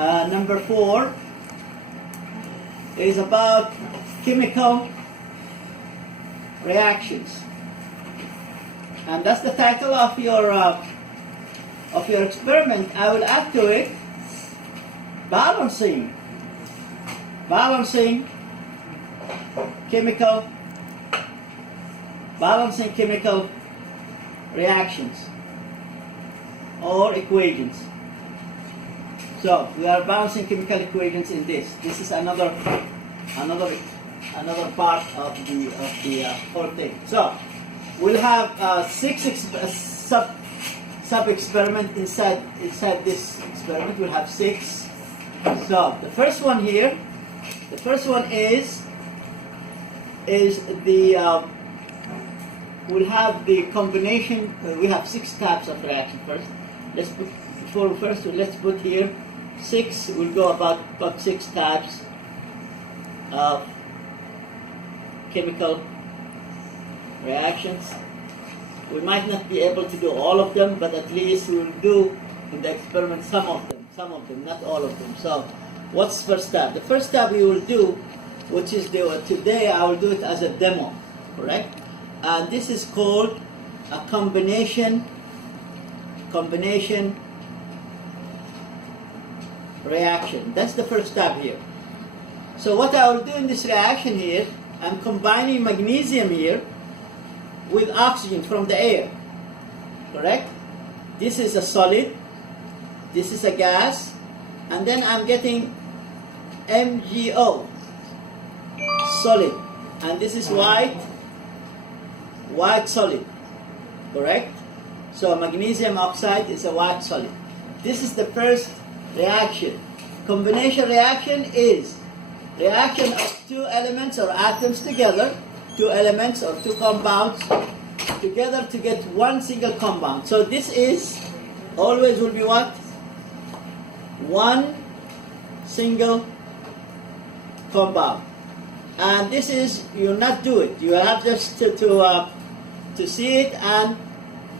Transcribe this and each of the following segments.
Number 4 is about chemical reactions, and that's the title of your experiment. I will add to it balancing chemical reactions or equations. So we are balancing chemical equations in this. This is another part of the whole thing. So we'll have 6 sub experiment inside this experiment. We'll have 6. So the first one here, is the we'll have the combination. We have 6 types of reaction first. Let's put here 6. We'll go about 6 types of chemical reactions. We might not be able to do all of them, but at least we will do in the experiment some of them, not all of them. So what's the first step? The first step we will do, which is today I will do it as a demo, correct? And this is called a combination reaction. That's the first step here. So what I will do in this reaction here, I'm combining magnesium here with oxygen from the air, correct? This is a solid, this is a gas, and then I'm getting MgO, solid, and this is white solid, correct? So magnesium oxide is a white solid. This is the first reaction. Combination reaction is reaction of 2 elements or atoms together, 2 elements or 2 compounds together to get one single compound. So this is always will be what? One single compound. And this is, you not do it. You have just to see it and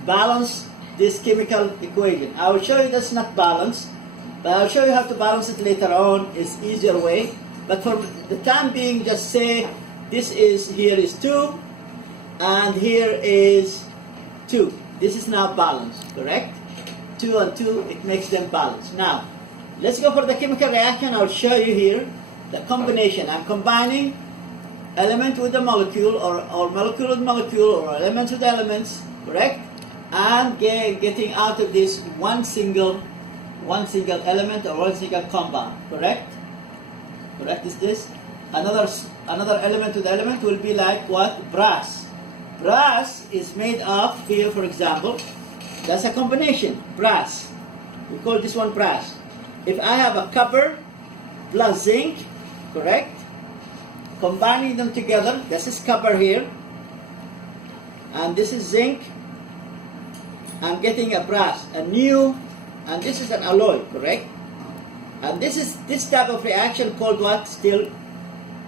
balance this chemical equation. I will show you that's not balanced, but I'll show you how to balance it later on. It's easier way. But for the time being, just say this is, here is 2 and here is 2. This is now balanced, correct? 2 and 2, it makes them balanced. Now let's go for the chemical reaction. I'll show you here the combination. I'm combining element with the molecule, or molecule with molecule, or elements with elements, correct? And getting out of this one single element or one single compound, correct? Correct is this. Another element with element will be like what? Brass. Brass is made of, here for example, that's a combination, brass. We call this one brass. If I have a copper plus zinc, correct? Combining them together, this is copper here, and this is zinc. I'm getting a brass, and this is an alloy, correct? And this type of reaction called what? Still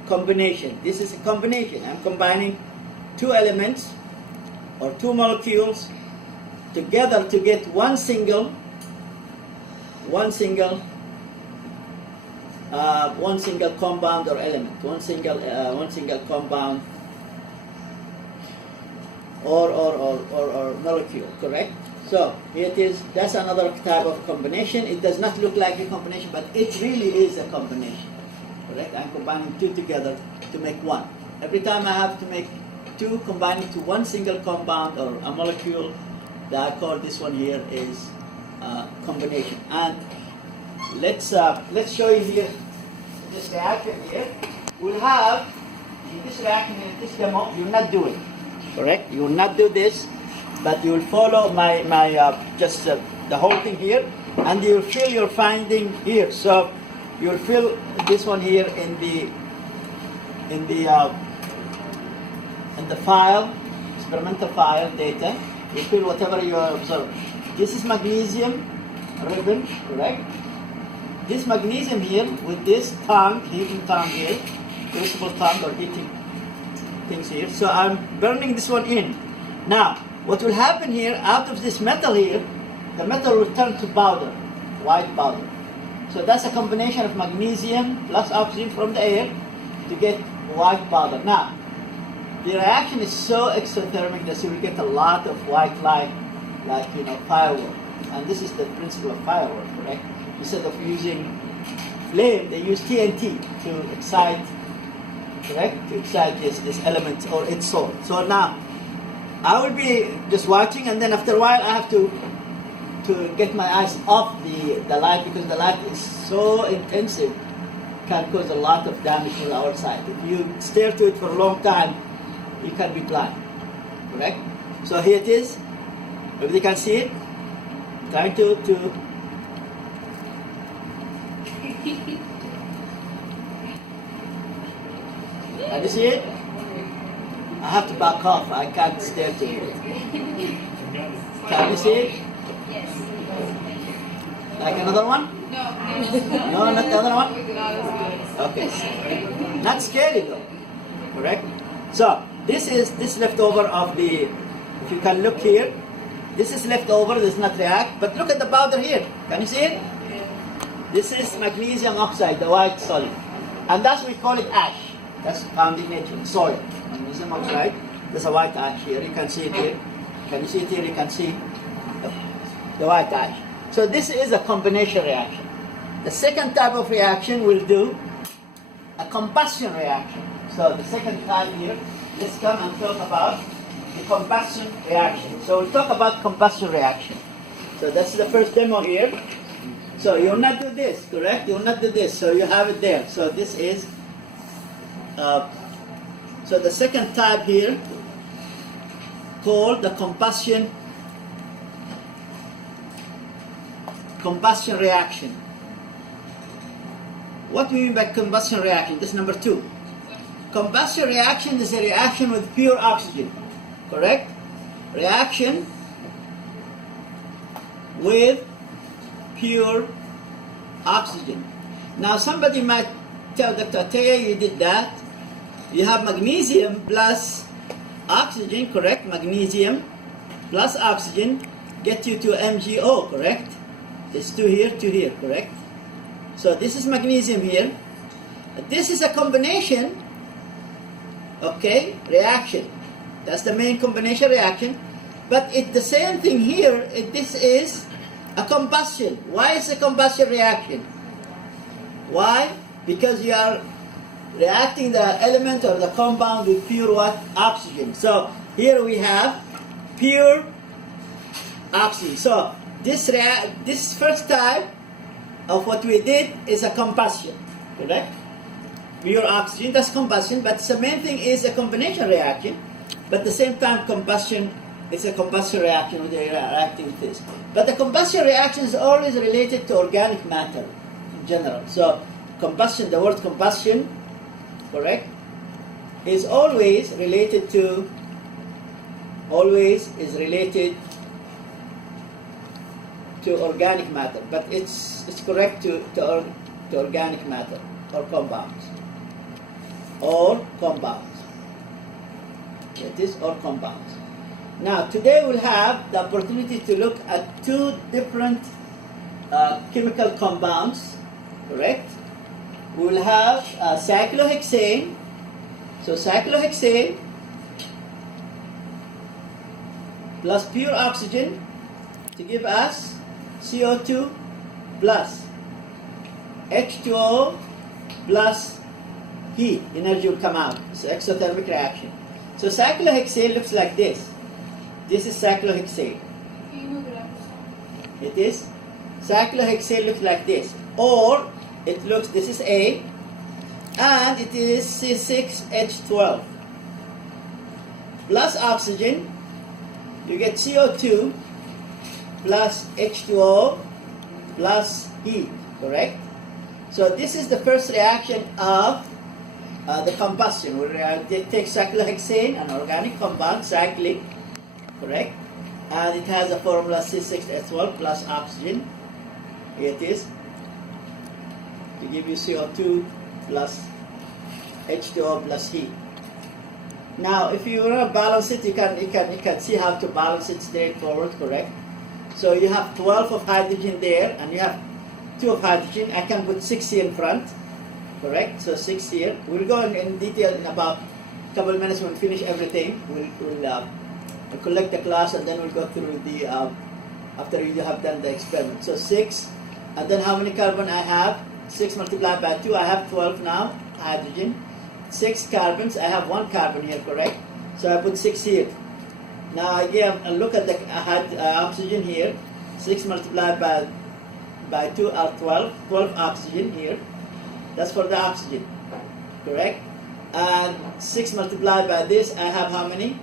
combination. This is a combination. I'm combining 2 elements or 2 molecules together to get one single compound or element, one single compound or molecule, correct? So here it is. That's another type of combination. It does not look like a combination, but it really is a combination, correct? I'm combining 2 together to make 1. Every time I have to make 2 combining to one single compound or a molecule, that I call this one here is combination. And let's show you here this reaction here. We'll have in this reaction, in this demo, you will not do it, correct? You will not do this, but you will follow my just the whole thing here, and you will fill your finding here. So you will fill this one here in the file, experimental file data. You fill whatever you observe. This is magnesium ribbon, correct? This magnesium here with this tongue, heating tongue here, crucible tongue or heating things here. So I'm burning this one in. Now, what will happen here, out of this metal here, the metal will turn to powder, white powder. So that's a combination of magnesium plus oxygen from the air to get white powder. Now, the reaction is so exothermic that you will get a lot of white light, like firework. And this is the principle of firework, correct? Instead of using flame, they use TNT to excite, correct? To excite this element or its source. So now, I will be just watching, and then after a while, I have to get my eyes off the light, because the light is so intensive, can cause a lot of damage to the outside. If you stare to it for a long time, you can be blind, correct? So here it is. Everybody can see it. Trying to can you see it? I have to back off. I can't stare to it. Can you see it? Yes. Like another one? No. No, not the other one? Okay. Not scary though. Correct? So, this is leftover of the, if you can look here, this is leftover, this does not react, but look at the powder here. Can you see it? This is magnesium oxide, the white solid. And that's, we call it ash. That's found in nature, in soil. Magnesium oxide, there's a white ash here. You can see it here. Can you see it here? You can see the white ash. So this is a combination reaction. The second type of reaction will do a combustion reaction. So the second type here, let's come and talk about the combustion reaction. So we'll talk about combustion reaction. So that's the first demo here. So you will not do this, correct? You will not do this. So you have it there. So this is, so the second type here, called the combustion reaction. What do we mean by combustion reaction? This is number 2. Combustion reaction is a reaction with pure oxygen, correct? Reaction with pure oxygen. Now somebody might tell Dr. Ataya, you did that. You have magnesium plus oxygen, correct? Magnesium plus oxygen get you to MgO, correct? It's 2 here, 2 here, correct? So this is magnesium here. This is a combination, okay, reaction. That's the main combination reaction. But it's the same thing here. This is a combustion. Why is a combustion reaction? Why? Because you are reacting the element or the compound with pure what? Oxygen. So here we have pure oxygen. So this first type of what we did is a combustion, correct? Pure oxygen, that's combustion, but the main thing is a combination reaction, but at the same time combustion is a combustion reaction when they are reacting with this. But the combustion reaction is always related to organic matter in general. So combustion, the word combustion, correct, is always related to organic matter, but it's correct to organic matter or compounds. It is or compounds. Now today we'll have the opportunity to look at 2 different chemical compounds, correct? We will have cyclohexane. So cyclohexane plus pure oxygen to give us CO2 plus H2O plus heat. Energy will come out. It's an exothermic reaction. So cyclohexane looks like this. This is cyclohexane. It is. Cyclohexane looks like this. Or it looks, this is A, and it is C6H12. Plus oxygen, you get CO2 plus H2O plus heat, correct? So this is the first reaction of the combustion. We take cyclohexane, an organic compound, cyclic, correct? And it has a formula C6H12 plus oxygen. Here it is, to give you CO2 plus H2O plus heat. Now, if you want to balance it, you can see how to balance it straightforward, correct? So you have 12 of hydrogen there, and you have 2 of hydrogen. I can put 6 here in front, correct? So 6 here. We'll go in detail in about a couple of minutes when we finish everything. We'll collect the class and then we'll go through the, after you have done the experiment. So 6, and then how many carbon I have? 6 multiplied by 2, I have 12 now, hydrogen. 6 carbons, I have 1 carbon here, correct? So I put 6 here. Now I give a look at the oxygen here. 6 multiplied by 2 are 12. 12 oxygen here. That's for the oxygen, correct? And 6 multiplied by this, I have how many?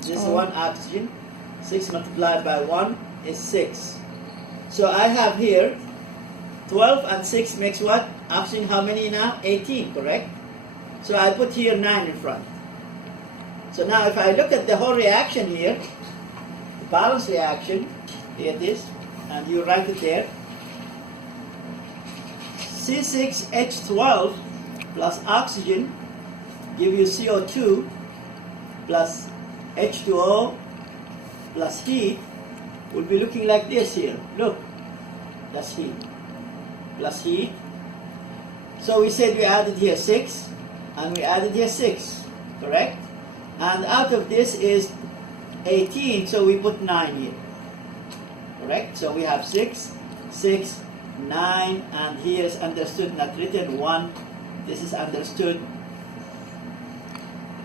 This is 1 oxygen. 6 multiplied by 1 is 6. So I have here 12 and 6 makes what? Oxygen how many now? 18, correct? So I put here 9 in front. So now if I look at the whole reaction here, the balance reaction, here it is, and you write it there. C6H12 plus oxygen give you CO2 plus H2O plus heat will be looking like this here. Look, that's heat plus heat. So we said we added here 6 and we added here 6, correct? And out of this is 18, so we put 9 here, correct? So we have 6, 6, 9, and here is understood, not written, 1. This is understood.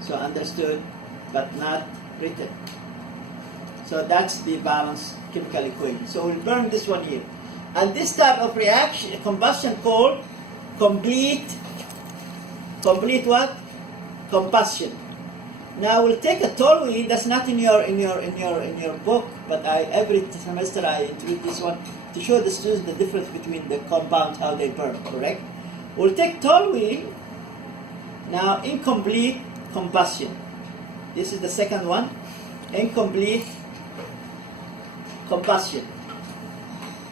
So understood, but not written. So that's the balanced chemical equation. So we'll burn this one here. And this type of reaction, combustion called complete what? Combustion. Now we'll take a toluene that's not in your book, but every semester I introduce this one to show the students the difference between the compounds, how they burn, correct? We'll take toluene, now incomplete combustion. This is the second one, incomplete combustion.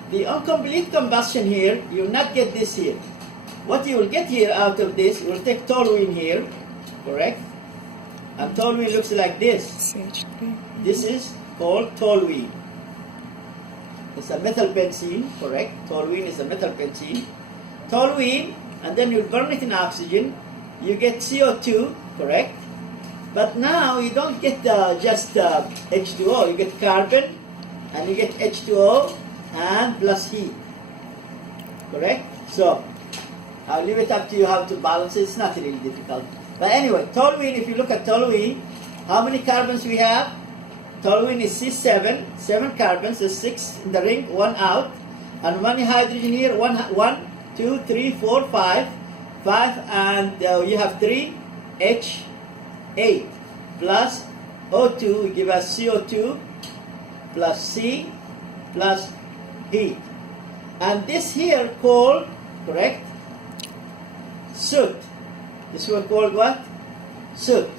The incomplete combustion here, you will not get this here. What you will get here out of this, you will take toluene here, correct? And toluene looks like this. This is called toluene. It's a methylbenzene, correct? Toluene is a methylbenzene. Toluene, and then you burn it in oxygen. You get CO2, correct? But now you don't get just H2O. You get carbon, and you get H2O, and plus heat, correct? So I'll leave it up to you how to balance it. It's not really difficult. But anyway, toluene, if you look at toluene, how many carbons we have? Toluene is C7, 7 carbons, so 6 in the ring, 1 out. And 1 hydrogen here, 1, 2, 3, 4, 5. 5, and you have 3, H8 plus O2 give us CO2 plus C plus heat. And this here called, correct? Soot. This one called what? Soot.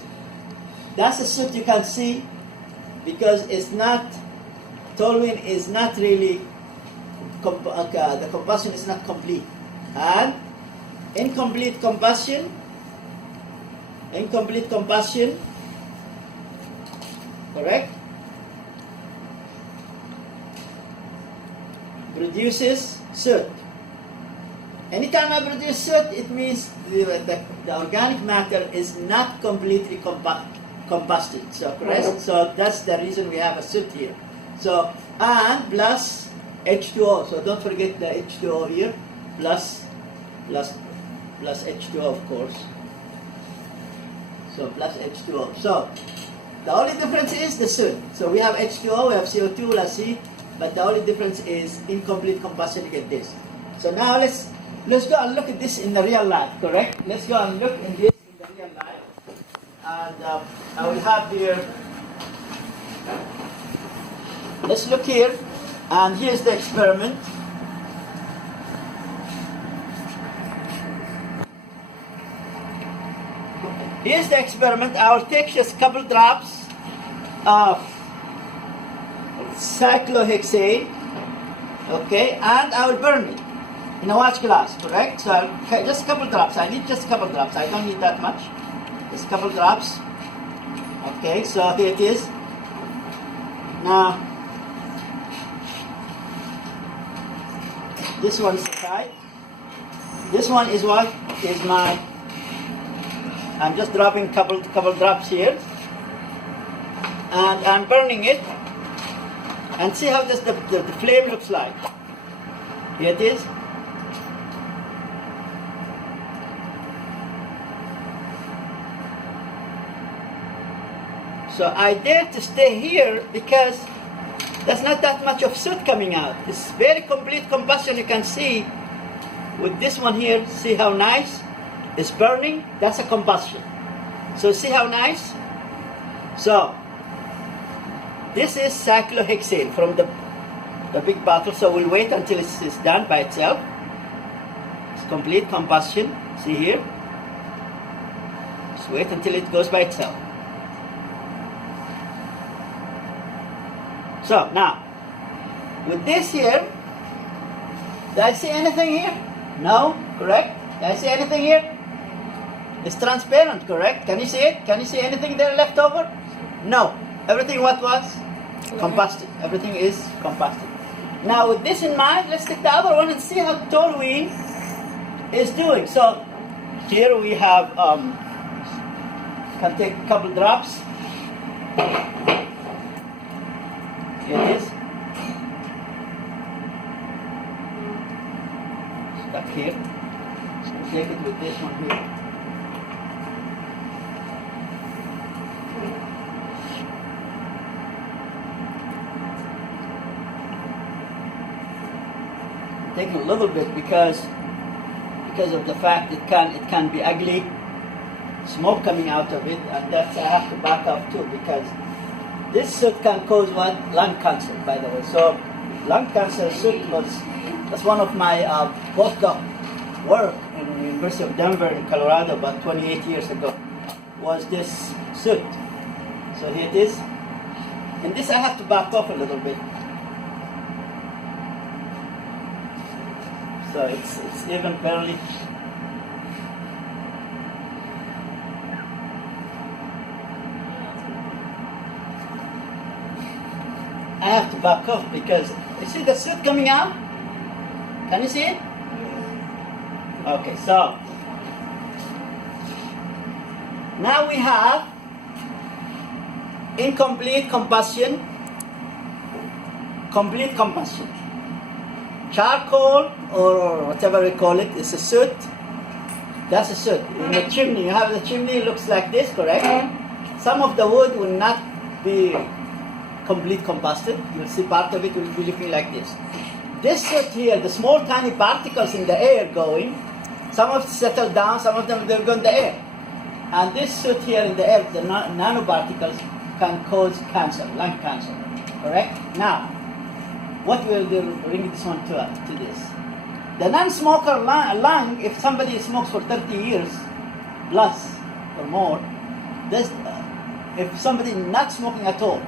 That's the soot you can see because it's not, toluene is not really, the combustion is not complete. And incomplete combustion, correct? Produces soot. Anytime I produce soot, it means the organic matter is not completely combusted. So correct? So that's the reason we have a soot here. So, and plus H2O. So don't forget the H2O here. Plus H2O, of course. So plus H2O. So the only difference is the soot. So we have H2O, we have CO2 plus C, but the only difference is incomplete combustion, you get this. So now let's go and look at this in the real life, correct? Let's go and look at this in the real life. And I will have here, let's look here, and here's the experiment. Here's the experiment. I will take just a couple drops of cyclohexane, okay, and I will burn it in a watch glass, correct? So just a couple drops. I need just a couple drops. I don't need that much. Just a couple drops. Okay, so here it is. Now This one's aside. This one is what is my. I'm just dropping couple drops here, and I'm burning it, and see how this the flame looks like. Here it is. So I dare to stay here because there's not that much of soot coming out. It's very complete combustion. You can see with this one here, see how nice it's burning? That's a combustion. So see how nice? So this is cyclohexane from the big bottle. So we'll wait until it's done by itself. It's complete combustion. See here? Just wait until it goes by itself. So now, with this here, do I see anything here? No, correct? Do I see anything here? It's transparent, correct? Can you see it? Can you see anything there left over? No. Everything what was? Combusted. Everything is combusted. Now with this in mind, let's take the other one and see how toluene is doing. So here we have, can take a couple drops. Here it is. Stuck here. So take it with this one here. Take a little bit because of the fact it can be ugly, smoke coming out of it, and that's I have to back off too because this soot can cause what? Lung cancer, by the way. So lung cancer soot that's one of my postdoc work in the University of Denver in Colorado about 28 years ago was this soot. So here it is. And this I have to back off a little bit. So it's even barely. I have to back off because you see the soot coming out? Can you see it? Okay, so now we have incomplete combustion, complete combustion. Charcoal or whatever we call it is a soot. That's a soot. In the chimney, you have the chimney looks like this, correct? Some of the wood will not be complete combusted. You'll see part of it will be looking like this. This soot here, the small tiny particles in the air going, some of them settle down, some of them they'll go in the air. And this soot here in the air, the nanoparticles, can cause cancer, lung cancer, correct? Now, what will bring this one to this? The non-smoker lung, if somebody smokes for 30 years plus or more, if somebody not smoking at all,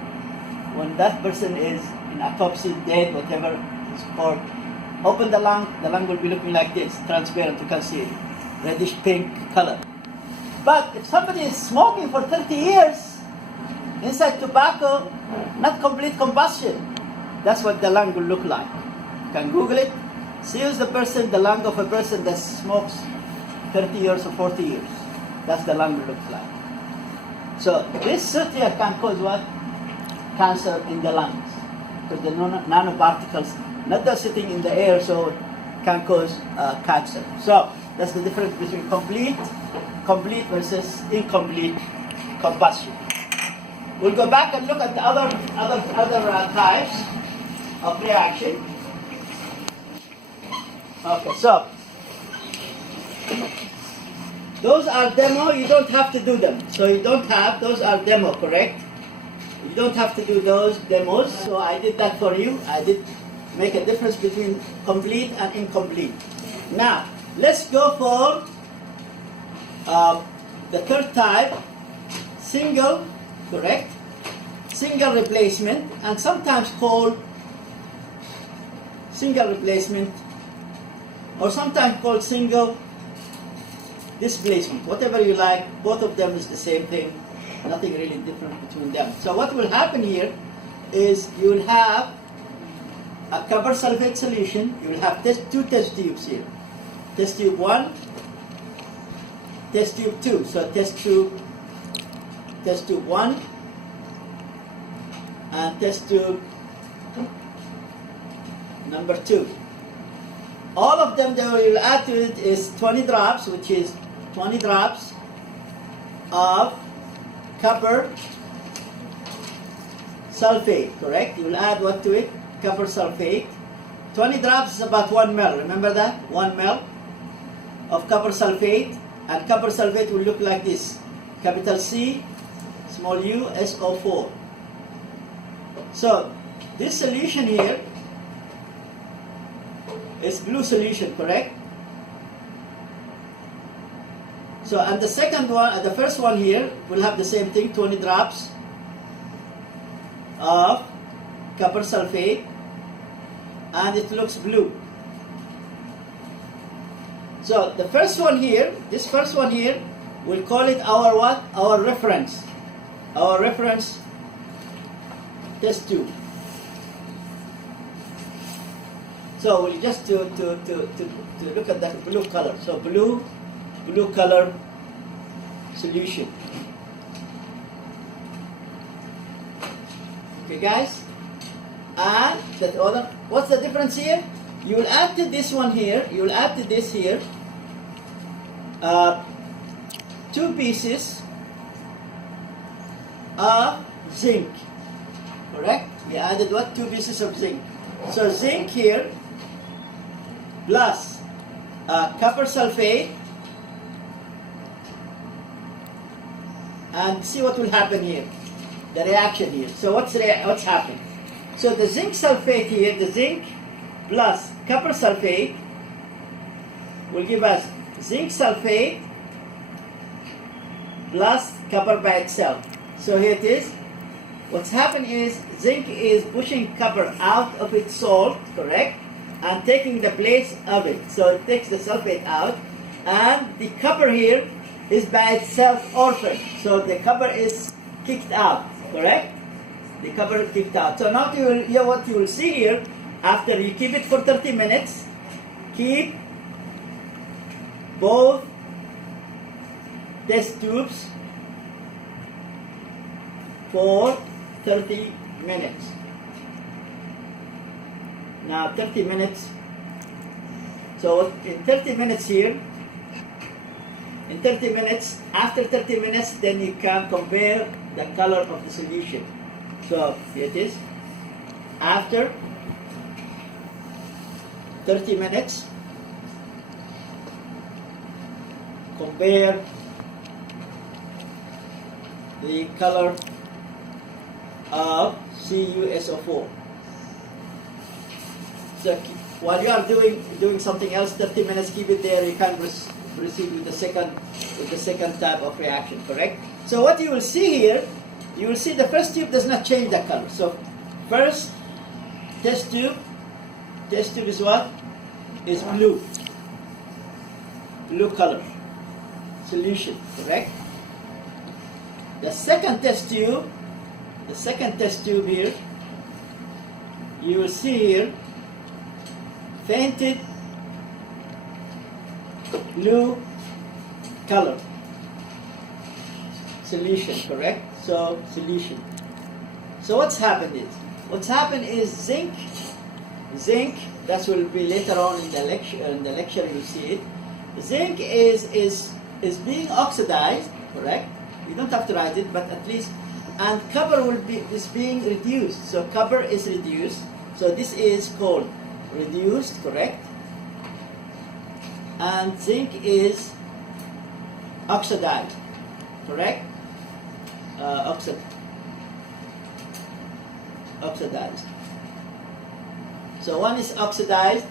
when that person is in autopsy, dead, whatever it's called, open the lung will be looking like this, transparent, you can see it, reddish pink color. But if somebody is smoking for 30 years, inside tobacco, not complete combustion, that's what the lung will look like. You can Google it, see who's the lung of a person that smokes 30 years or 40 years. That's the lung will look like. So this soot here can cause what? Cancer in the lungs. Because the nanoparticles, not just sitting in the air, so can cause cancer. So that's the difference between complete versus incomplete combustion. We'll go back and look at the other types of reaction. Okay, so those are demo. You don't have to do them. So you don't have, those are demo, correct? You don't have to do those demos. So I did that for you. I did make a difference between complete and incomplete. Now, let's go for the third type, single, correct? Single replacement, and sometimes called single replacement, or sometimes called single displacement. Whatever you like, both of them is the same thing. Nothing really different between them. So what will happen here is you will have a copper sulfate solution, you will have two test tubes here. Test tube 1, test tube 2. So test tube 1 and test tube number 2. All of them that we will add to it is 20 drops, which is 20 drops of copper sulfate, correct? You will add what to it? Copper sulfate. 20 drops is about 1 ml. Remember that? 1 ml of copper sulfate. And copper sulfate will look like this. Capital C, small u, SO4. So, this solution here is blue solution, correct? So, and the second one, the first one here will have the same thing, 20 drops of copper sulfate, and it looks blue. So the first one here, this first one here, we'll call it our what? Our reference. Our reference test tube. So we'll just to look at that blue color. So blue color solution. Okay, guys. And that other, what's the difference here? You will add to this one here. You will add to this here 2 pieces of zinc. Correct? We added what? 2 pieces of zinc. So zinc here plus copper sulfate, and see what will happen here. The reaction here. So what's happening? So the zinc sulfate here, the zinc plus copper sulfate will give us zinc sulfate plus copper by itself. So here it is. What's happened is zinc is pushing copper out of its salt, correct? And taking the place of it. So it takes the sulfate out, and the copper here is by itself orphaned. So the copper is kicked out, correct? The copper is kicked out. So now what you will see here, after you keep it for 30 minutes, keep both test tubes for 30 minutes. Now 30 minutes. So in 30 minutes here, in 30 minutes, after 30 minutes, then you can compare the color of the solution. So here it is. After 30 minutes, compare the color of CuSO4. So while you are doing something else, 30 minutes, keep it there. You can proceed with the second type of reaction, correct? So what you will see here, you will see the first tube does not change the color. So first test tube is what? Is blue color solution, correct? The second test tube here, you will see here fainted blue color solution, correct? So solution. So what's happened is zinc, that will be later on in the lecture you'll see it. Zinc is being oxidized, correct? You don't have to write it, but at least, and copper is being reduced. So copper is reduced. So this is called reduced, correct? And zinc is oxidized, correct? Oxidized. So one is oxidized.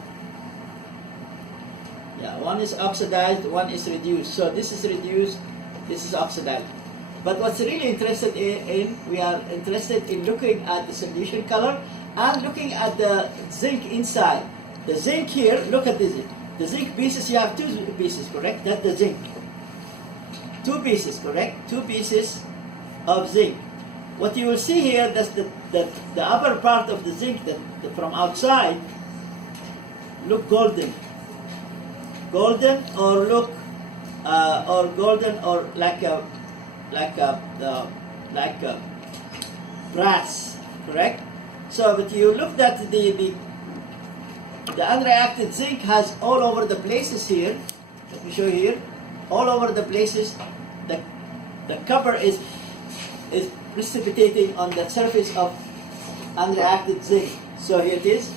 Yeah, one is oxidized, one is reduced. So this is reduced, this is oxidized. But what's really interested in, we are interested in looking at the solution color and looking at the zinc inside. The zinc here, look at this. The zinc pieces, you have 2 pieces, correct? That's the zinc. 2 pieces, correct? 2 pieces of zinc. What you will see here, that's that the upper part of the zinc that from outside look golden, or look or golden, or like a brass, correct? So, but you look at the unreacted zinc has all over the places here. Let me show you here. All over the places, the copper is precipitating on the surface of unreacted zinc. So here it is.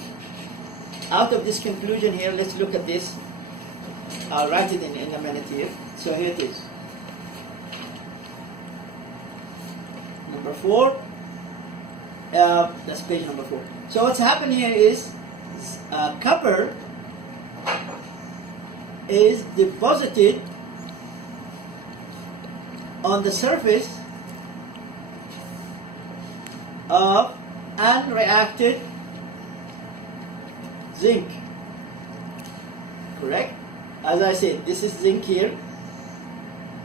Out of this conclusion here, let's look at this. I'll write it in a minute here. So here it is. Number 4. That's page number 4. So what's happened here is copper is deposited on the surface of unreacted zinc, correct? As I said, this is zinc here,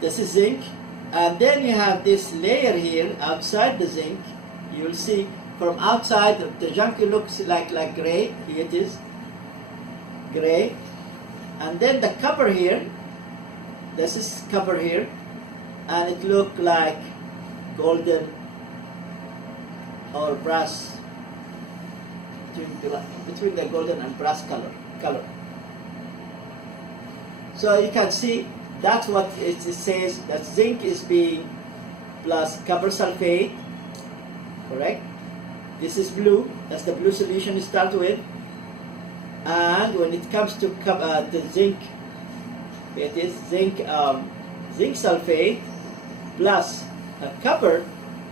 this is zinc, and then you have this layer here outside the zinc. You will see from outside the junkie looks like gray. Here it is, gray, and then the copper here, this is copper here, and it look like golden or brass, between the golden and brass color. So you can see that's what it says, that zinc is being plus copper sulfate, correct? This is blue, that's the blue solution you start with. And when it comes to the zinc, it is zinc sulfate plus copper.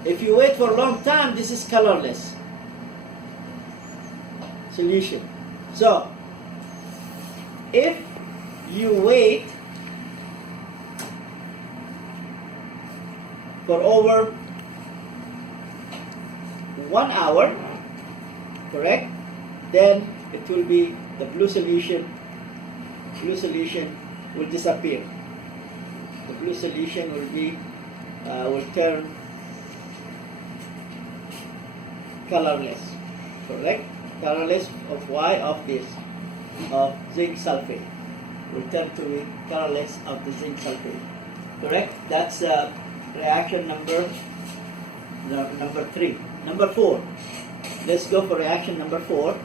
If you wait for a long time, this is colorless solution. So if you wait for over 1 hour, correct, then it will be the blue solution will disappear. The blue solution will turn colorless, correct? Colorless of why? Of this, of zinc sulfate, will turn to be colorless of the zinc sulfate, correct? That's reaction number 3. Number 4. Let's go for reaction number 4.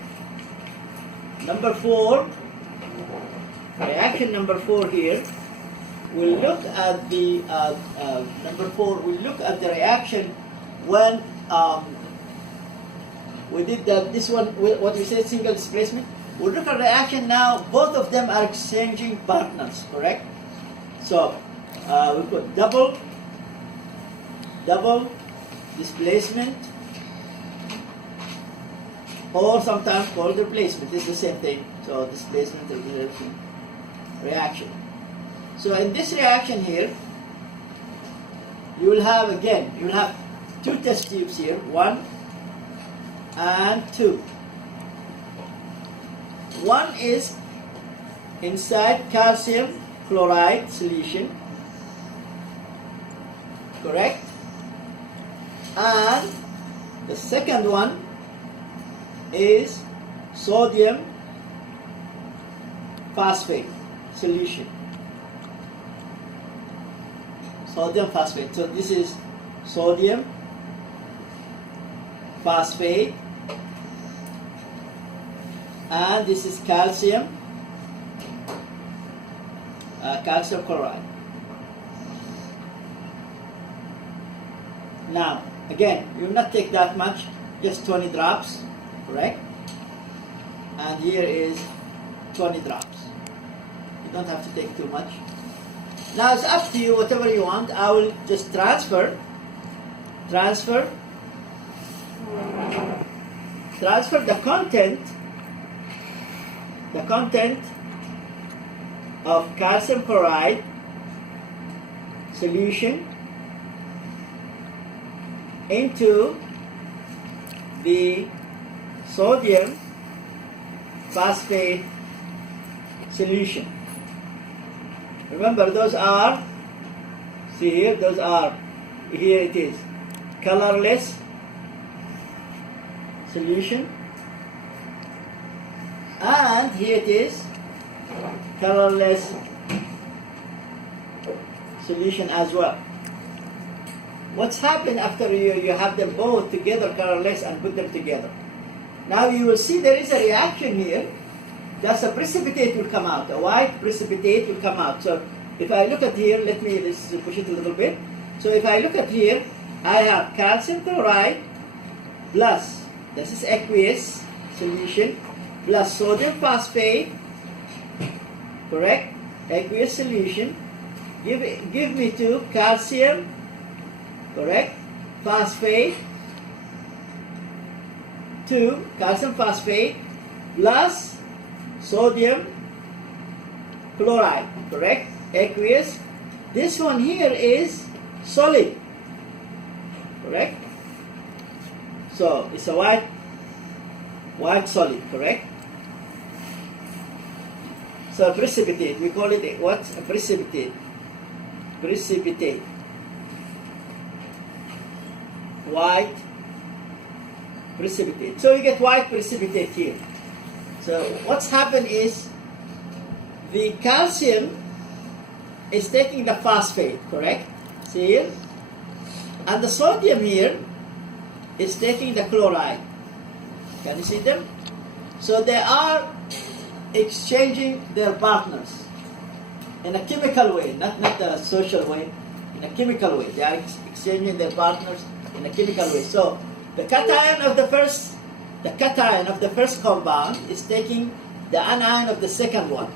Reaction number 4 here. We'll look at the number 4. We'll look at the reaction when we did this one. What we said, single displacement. We'll look at reaction now. Both of them are exchanging partners, correct? So we put double displacement, or sometimes called replacement. It's the same thing. So displacement and reaction. So in this reaction here, you will have two test tubes here, 1 and 2. One is inside calcium chloride solution, correct? And the second one is sodium phosphate solution. Sodium phosphate. So this is sodium phosphate, and this is calcium chloride. Now again, you will not take that much, just 20 drops, correct? And here is 20 drops. You don't have to take too much. Now it's up to you, whatever you want. I will just transfer the content of calcium chloride solution into the sodium phosphate solution. Remember, those are, see here, here it is, colorless solution. And here it is, colorless solution as well. What's happened after you have them both together, colorless, and put them together? Now you will see there is a reaction here. Just a precipitate will come out. A white precipitate will come out. So if I look at here, let's push it a little bit. So if I look at here, I have calcium chloride plus, this is aqueous solution, plus sodium phosphate, correct? Aqueous solution. Give me to calcium, correct? Phosphate, 2 calcium phosphate plus sodium chloride, correct? Aqueous. This one here is solid, correct? So it's a white solid, correct? So precipitate, we call it what? A precipitate. Precipitate. White precipitate. So you get white precipitate here. So what's happened is the calcium is taking the phosphate, correct? See here? And the sodium here is taking the chloride. Can you see them? So they are exchanging their partners in a chemical way, not a social way, in a chemical way. They are exchanging their partners in a chemical way. So the cation of the cation of the first compound is taking the anion of the second one.